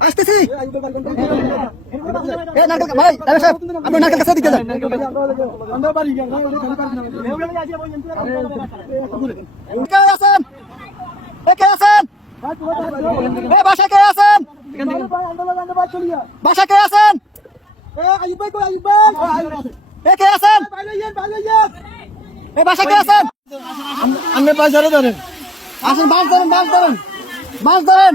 আসতেছি। ভাই সাহেব আপনি নারকেল কাছে দিকে যান। কে আছেন? কে আছেন? বাসা কে আছেন? বাসা কে আছেন? কে আছেন? বাসা কে আছেন? আপনি বাজারে ধরেন। আসেন মাছ ধরেন মাছ ধরেন। মাছ ধরেন।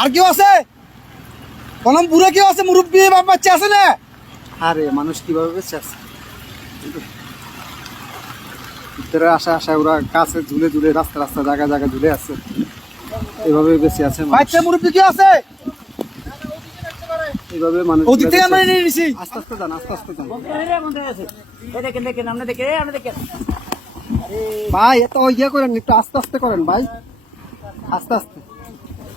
আর কেউ আছে? কলম পুরো কেউ আছে? মুরব্বী বাপ বাচ্চা আছে না? আরে মানুষ কীভাবে বেঁচে আছে? ভিতরে আসা আসা ওরা কাছে ঝুলে ঝুলে রাস্তা রাস্তা জায়গা জায়গা ঝুলে আছে। এভাবে বেঁচে আছে। বাচ্চা মুরব্বী কি আছে? এইভাবে মানুষ ওদিক থেকে আমরা নিয়ে নিছি। আস্তে আস্তে যান আস্তে আস্তে যান। দেখেন দেখেন আপনি দেখেন আপনি দেখেন। ভাই এত ইয়ে করেন একটু আস্তে আস্তে করেন ভাই। আস্তে আস্তে।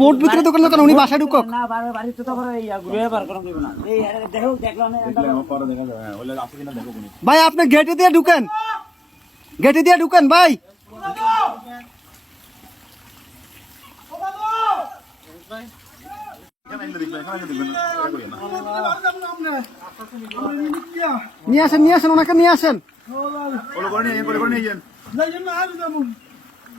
বোর্ড ভিতরে দোকান দোকান উনি বাসায় ঢুকক। না বাড়ি বাড়ি তো ইয়া ঘুরে বার করা যাবে না। এই দেখো দেখলাম ভাই আপনি গেটে দিয়ে ঢুকেন। গেটে দিয়ে ঢুকেন ভাই। নিয়ে আসেন নিয়ে আসেন ওনাকে নিয়ে আসেন।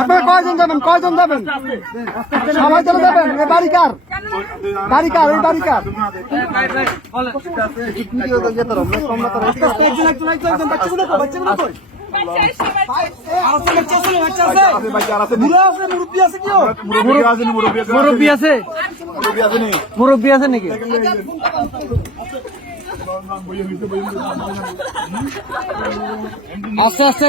আপনারা কয়জন যাবেন? কয়জন যাবেন? সবাই চলে যাবেন? এ বাড়ি কার? বাড়ি কার? মুরব্বী আছে? মুরব্বী আছে নাকি? আস্তে আস্তে।